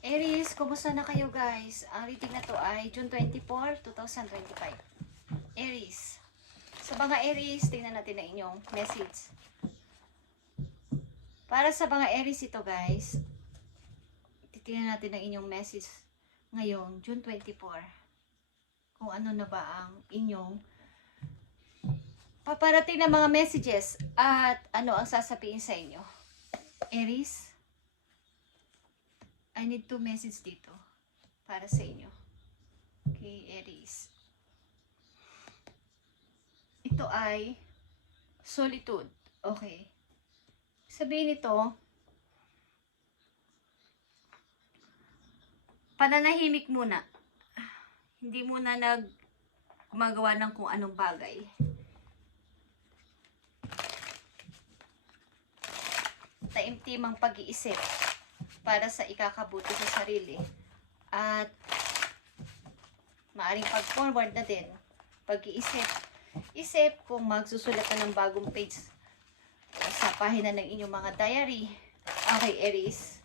Aries, kumusta na kayo guys? Ang reading na to ay June 24, 2025. Aries. Sa mga Aries, tingnan natin ang inyong message. Para sa mga Aries ito guys, titingnan natin ang inyong message ngayong June 24. Kung ano na ba ang inyong paparating na mga messages at ano ang sasabihin sa inyo. Aries, I need 2 message dito para sa inyo. Okay, Aries. Ito ay solitude. Okay. Sabihin nito, pananahimik muna. Hindi muna gumagawa ng kung anong bagay. Taimtimang pag-iisip para sa ikakabuti sa sarili. At maaring pag-forward na din, pag-iisip. Isip kung magsusulat na ng bagong page sa pahina ng inyong mga diary. Okay, Aries.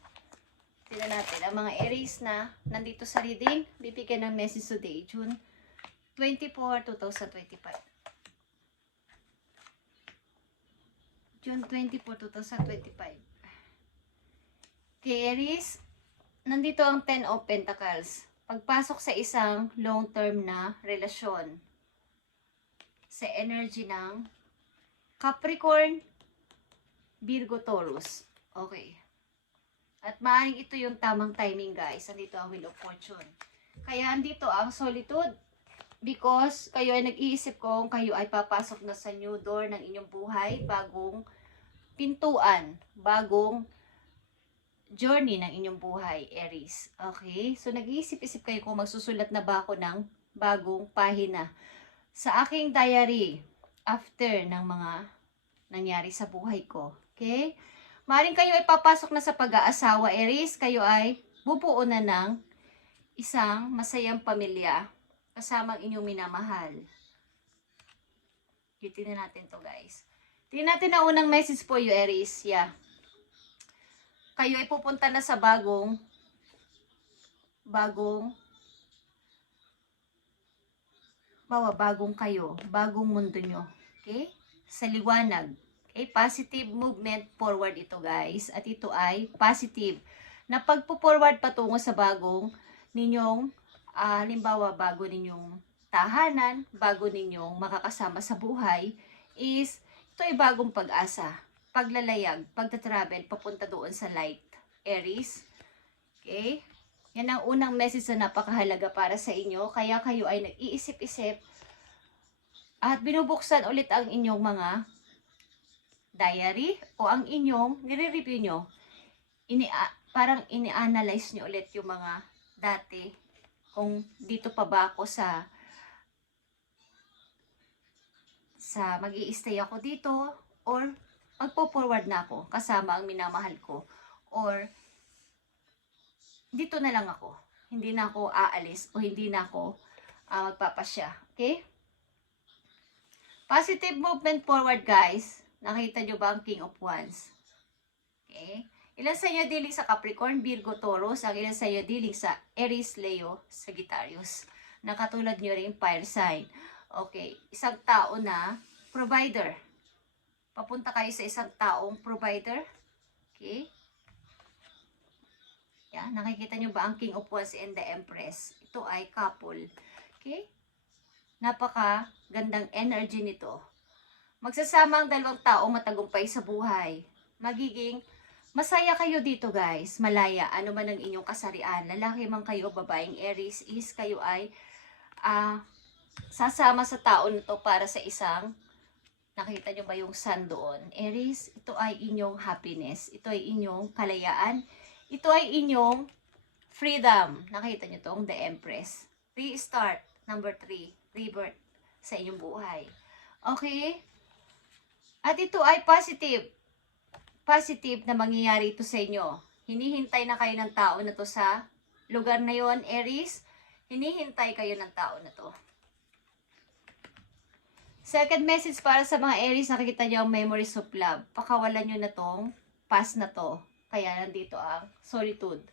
Tignan natin ang mga Aries na nandito sa reading. Bibigyan ng message today, June 24, 2025. June 24, 2025. Okay, Aries. Nandito ang 10 of Pentacles. Pagpasok sa isang long-term na relasyon. Sa energy ng Capricorn, Virgo, Taurus. Okay. At maaaring ito yung tamang timing guys. Andito ang Wheel of Fortune. Kaya andito ang solitude. Because kayo ay nag-iisip kung kayo ay papasok na sa new door ng inyong buhay. Bagong pintuan. Bagong journey ng inyong buhay, Aries. Okay? So nag-iisip-isip kayo kung magsusulat na ba ako ng bagong pahina sa aking diary after ng mga nangyari sa buhay ko. Okay? Maaaring kayo ay papasok na sa pag-aasawa, Aries. Kayo ay bubuo na ng isang masayang pamilya kasama ang inyong minamahal. Tingnan natin to guys. Tingnan natin ang unang message po you, Aries. Yeah. Kayo ay pupunta na sa bagong kayo, bagong mundo nyo. Okay? Sa liwanag. Okay? Positive movement forward ito guys. At ito ay positive na pagpo-forward patungo sa bagong ninyong, halimbawa bago ninyong tahanan, bago ninyong makakasama sa buhay, is ito ay bagong pag-asa, paglalayag, pagta-travel, papunta doon sa light, Aries. Okay? Yan ang unang message na napakahalaga para sa inyo. Kaya kayo ay nag-iisip-isip at binubuksan ulit ang inyong mga diary o ang inyong nire-review nyo. Parang ini-analyze nyo ulit yung mga dati. Kung dito pa ba ako sa mag-i-stay ako dito or magpo-forward na ako kasama ang minamahal ko or dito na lang ako. Hindi na ako aalis o hindi na ako magpapasya. Okay? Positive movement forward guys. Nakita nyo ba ang King of Wands? Okay? Ilan sa inyo dealing sa Capricorn, Virgo, Taurus. Ang ilan sa inyo dealing sa Aries, Leo, Sagittarius. Nakatulad nyo rin fire sign. Okay, isang tao na provider. Papunta kayo sa isang taong provider. Okay? Yan, nakikita nyo ba ang King of Wands and the Empress? Ito ay couple. Okay? Napaka gandang energy nito. Magsasama ang dalawang taong matagumpay sa buhay. Magiging masaya kayo dito guys. Malaya, ano man ang inyong kasarian. Lalaki man kayo, babaeng Aries, is kayo ay sasama sa tao nito para sa isang, nakita nyo ba yung sun doon? Aries, ito ay inyong happiness. Ito ay inyong kalayaan. Ito ay inyong freedom. Nakita nyo tong the Empress. Restart. Number 3. Rebirth sa inyong buhay. Okay? At ito ay positive. Positive na mangyayari ito sa inyo. Hinihintay na kayo ng tao na to sa lugar na yon, Aries. Hinihintay kayo ng tao na to. Second message para sa mga Aries, nakikita nyo ang memories of love. Pakawalan nyo na tong past na to. Kaya nandito ang solitude.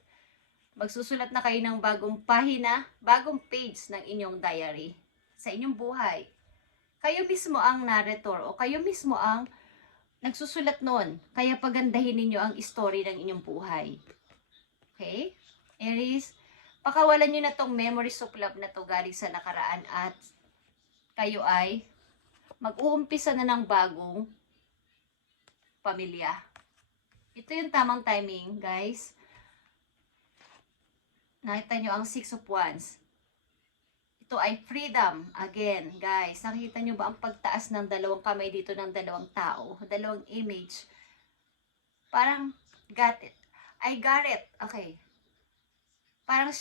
Magsusulat na kayo ng bagong pahina, bagong page ng inyong diary sa inyong buhay. Kayo mismo ang narrator o kayo mismo ang nagsusulat nun. Kaya pagandahin ninyo ang story ng inyong buhay. Okay? Aries, pakawalan nyo na tong memories of love na to galing sa nakaraan at kayo ay mag-uumpisa na ng bagong pamilya. Ito yung tamang timing, guys. Nakita nyo ang 6 of Wands. Ito ay freedom. Again, guys, nakita nyo ba ang pagtaas ng dalawang kamay dito ng dalawang tao? Dalawang image. Parang, got it. I got it. Okay. Parang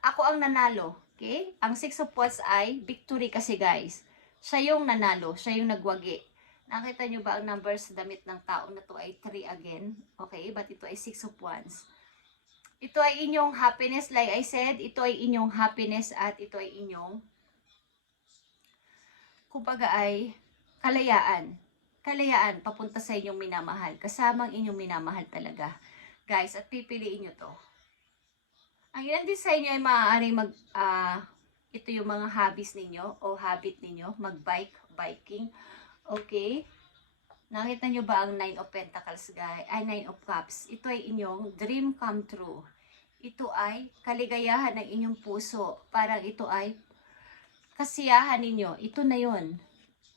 ako ang nanalo. Okay? Ang 6 of Wands ay victory kasi, guys. Siya yung nanalo. Siya yung nagwagi. Nakita nyo ba ang number sa damit ng tao na to ay 3 again? Okay? But ito ay 6 of Wands. Ito ay inyong happiness, like I said, ito ay inyong happiness at ito ay inyong, kumbaga ay kalayaan. Kalayaan papunta sa inyong minamahal. Kasamang inyong minamahal talaga. Guys, at pipiliin nyo to. Ang ilan din sa inyo ay maaaring ito yung mga hobbies ninyo o habit ninyo, biking. Okay? Nakita nyo ba ang 9 of Pentacles, guys? Ay, 9 of Cups. Ito ay inyong dream come true. Ito ay kaligayahan ng inyong puso. Parang ito ay kasiyahan ninyo. Ito na yun.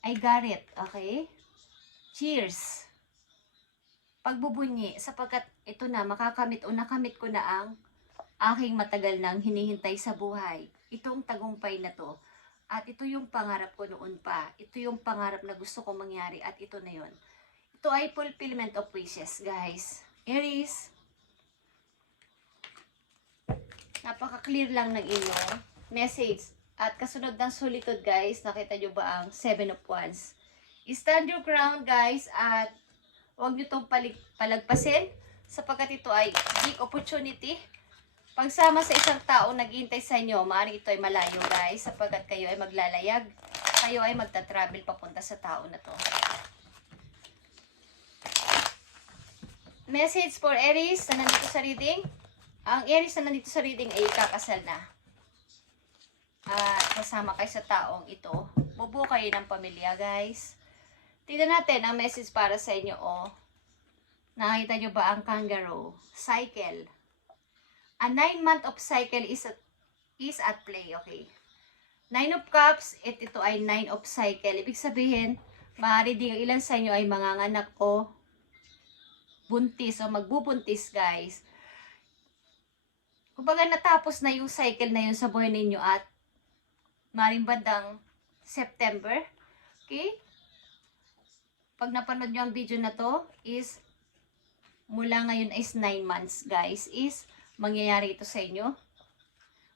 I got it. Okay? Cheers! Pagbubunyi, sapagkat ito na, makakamit o nakamit ko na ang aking matagal nang hinihintay sa buhay. Itong tagumpay na to. At ito yung pangarap ko noon pa. Ito yung pangarap na gusto kong mangyari at ito na yun. Ito ay fulfillment of wishes, guys. Aries, napaka-clear lang ng inyong message. At kasunod ng solitude, guys, nakita nyo ba ang 7 of Wands? Stand your ground, guys, at huwag nyo itong palagpasin sapagkat ito ay big opportunity. Pagsama sa isang tao naghihintay sa inyo, maaaring ito ay malayo, guys, sapagkat kayo ay maglalayag. Kayo ay magta-travel papunta sa tao na to. Message for Aries na nandito sa reading. Ang Aries na nandito sa reading ay kakasal na. At kasama kayo sa taong ito. Bubuo kayo ng pamilya, guys. Tignan natin ang message para sa inyo. Nakita nyo ba ang kangaroo? Cycle. A 9-month of cycle is at play, okay? 9 of Cups, ito ay 9 of cycle. Ibig sabihin, maaari din ilan sa inyo ay manganganak o buntis o magbubuntis, guys. Kumbaga natapos na yung cycle na yun sa buhay ninyo at maring bandang September. Okay? Pag napanood nyo ang video na to is mula ngayon is 9 months, guys, is mangyayari ito sa inyo.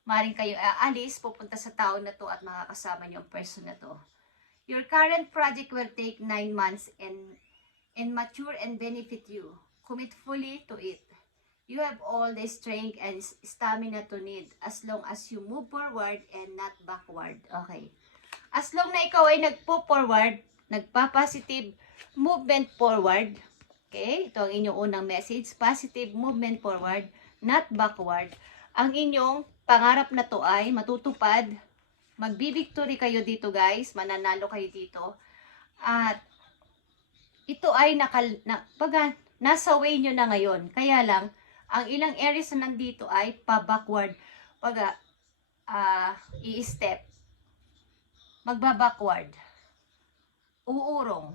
Maring kayo aalis, pupunta sa tao na to at makakasama nyo ang person na to. Your current project will take 9 months and mature and benefit you. Commit fully to it. You have all the strength and stamina to need as long as you move forward and not backward. Okay. As long na ikaw ay nagpo-forward, nagpa-positive movement forward. Okay? Ito ang inyong unang message. Positive movement forward, not backward. Ang inyong pangarap na to ay matutupad. Magbibictory kayo dito, guys. Mananalo kayo dito. At ito ay nasa way nyo na ngayon. Kaya lang, ang ilang Aries na nandito ay pa-backward. I-step. Magba-backward. Uurong.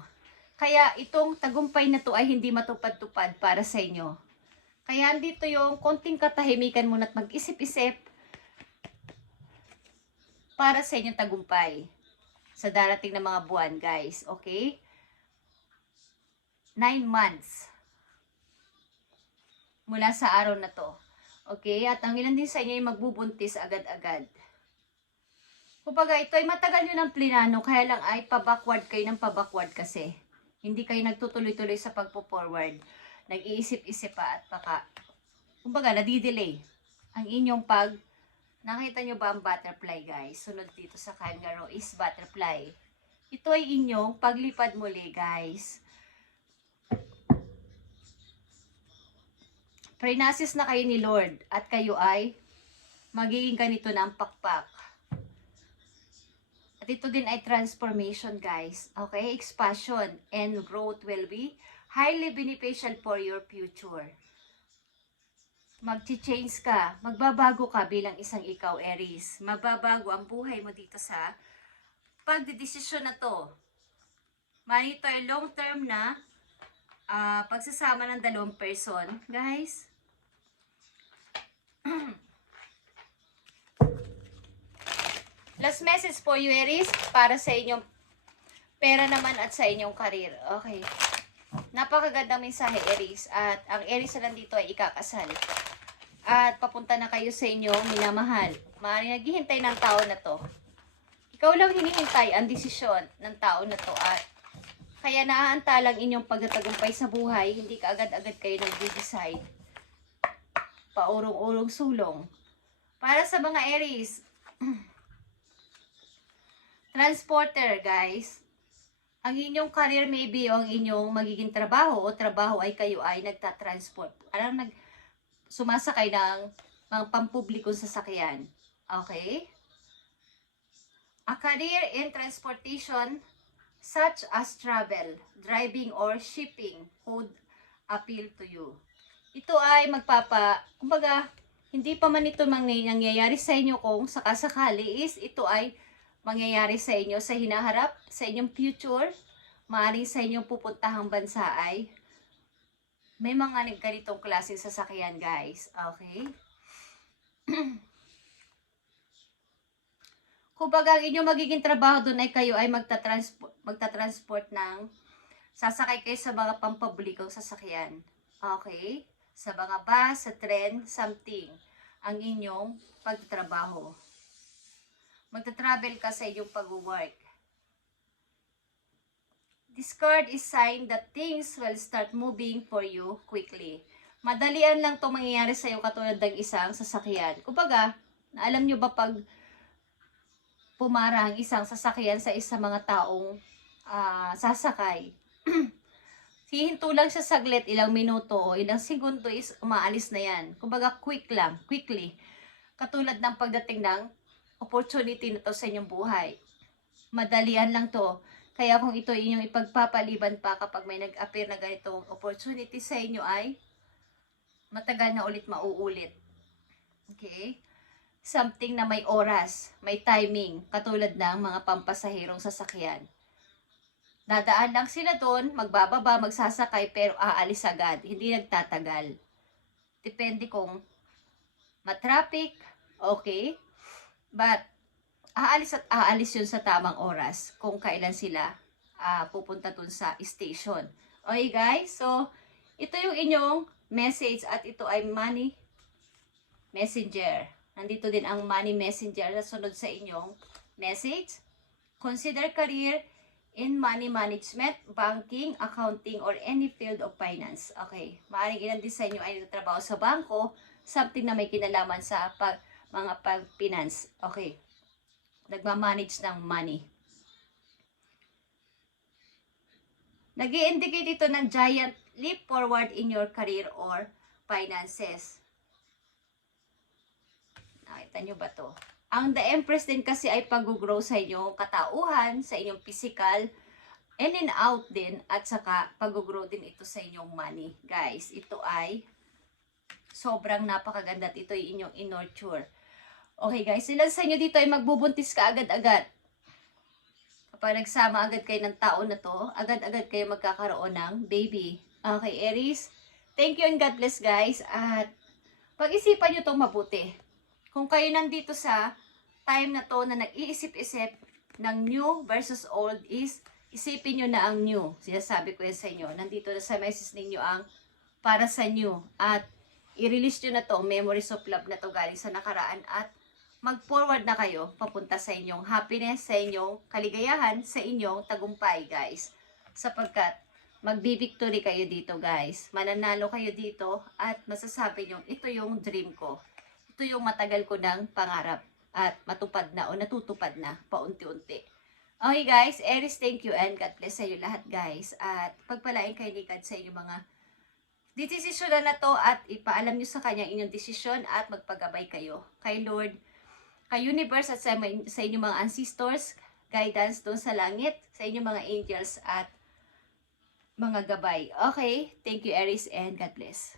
Kaya itong tagumpay na to ay hindi matupad-tupad para sa inyo. Kaya andito yung konting katahimikan muna at mag-isip-isip para sa inyong tagumpay sa darating na mga buwan, guys. Okay? 9 months mula sa araw na to. Okay? At ang ilan din sa inyo ay magbubuntis agad-agad. Kumbaga, ito ay matagal nyo ng plinano, kaya lang ay pa-backward kayo ng pa-backward kasi. Hindi kayo nagtutuloy-tuloy sa pagpo-forward. Nag-iisip-isip pa at kumbaga, nadidelay ang inyong nakita nyo ba ang butterfly, guys? Sunod dito sa kangaroo is butterfly. Ito ay inyong paglipad muli, guys. Prinasis na kayo ni Lord at kayo ay magiging ganito na ang pakpak. At ito din ay transformation, guys. Okay? Expansion and growth will be highly beneficial for your future. Mag-change ka, magbabago ka bilang isang ikaw, Aries. Magbabago ang buhay mo dito sa pagdedesisyon na to. Ito ay long term na pagsasama ng dalawang person, guys. Last message po, you Aries, para sa inyong pera naman at sa inyong career. Okay. Napakagandang mensahe, Aries. At ang Aries na nandito ay ikakasal. At papunta na kayo sa inyong minamahal. Maaaring naghihintay ng tao na to. Ikaw lang hinihintay ang desisyon ng tao na to. At kaya naaantalang inyong pagtatagumpay sa buhay. Hindi ka agad-agad kayo nag-decide. Paurong-urong sulong. Para sa mga Aries, transporter, guys. Ang inyong career maybe o ang inyong magiging trabaho o trabaho ay kayo ay nagtatransport. Sumasakay ng mga pampublikong sasakyan. Okay? A career in transportation such as travel, driving, or shipping could appeal to you. Ito ay kumbaga, hindi pa man ito mangyayari sa inyo kung sakasakali is ito ay mangyayari sa inyo sa hinaharap, sa inyong future, maaaring sa inyong pupuntahang bansa ay may mga ganitong klaseng sasakyan, guys. Okay? Kumbaga, ang inyong magiging trabaho doon ay kayo ay magta-transport ng sasakay kayo sa mga pampabulikong sasakyan. Okay? Sa mga bus, sa tren, something. Ang inyong pagtatrabaho. Magta-travel ka sa inyong pag-work. This card is sign that things will start moving for you quickly. Madalian lang itong mangyayari sa iyo katulad ng isang sasakyan. Kumbaga, alam nyo ba pag pumara ang isang sasakyan sa isang mga taong sasakay, hihinto lang siya saglit, ilang minuto o ilang segundo is umaalis na yan. Kumbaga, quickly. Katulad ng pagdating ng opportunity na to sa inyong buhay. Madalian lang to. Kaya kung ito inyong ipagpapaliban pa kapag may nag-appear na ganitong opportunity sa inyo ay matagal na ulit mauulit. Okay? Something na may oras, may timing, katulad ng mga pampasahirong sasakyan. Dadaan lang sila doon, magbababa, magsasakay, pero aalis agad. Hindi nagtatagal. Depende kung matraffic, okay? But aalis at aalis yun sa tamang oras kung kailan sila pupunta dun sa station. Okay, guys? So, ito yung inyong message at ito ay money messenger. Nandito din ang money messenger na sunod sa inyong message. Consider career in money management, banking, accounting, or any field of finance. Okay. Maaaring ilan din sa inyo ay nagtatrabaho sa bangko, something na may kinalaman sa mga pag-finance. Okay. Nagmamanage ng money. Nag-i-indicate ito ng giant leap forward in your career or finances. Nakita nyo ba to? Ang The Empress din kasi ay pag-grow sa inyong katauhan, sa inyong physical, in and out din, at saka pag-grow din ito sa inyong money. Guys, ito ay sobrang napakaganda at ito ay inyong in-nurture. Okay guys, ilan sa inyo dito ay magbubuntis ka agad-agad? Kapag nagsama agad kayo ng tao na to, agad-agad kayo magkakaroon ng baby. Okay, Aries, thank you and God bless, guys. At pag-isipan nyo itong mabuti. Kung kayo nandito sa time na to na nag-iisip-isip ng new versus old is, isipin nyo na ang new. Sinasabi ko yan sa inyo. Nandito na sa message ninyo ang para sa new. At i-release nyo na to, memories of love na to galing sa nakaraan at mag-forward na kayo papunta sa inyong happiness, sa inyong kaligayahan, sa inyong tagumpay, guys. Sapagkat magbi-victory kayo dito, guys. Mananalo kayo dito at masasabi nyo, ito yung dream ko. Ito yung matagal ko ng pangarap at matupad na o natutupad na paunti-unti. Okay, guys. Aries, thank you and God bless sa iyo lahat, guys. At pagpalain kayo ni God sa inyong mga Desisyon na to at ipaalam nyo sa kanya inyong desisyon at magpagabay kayo kay Lord, kay Universe at sa inyong mga ancestors, guidance doon sa langit, sa inyong mga angels at mga gabay. Okay, thank you Aries and God bless.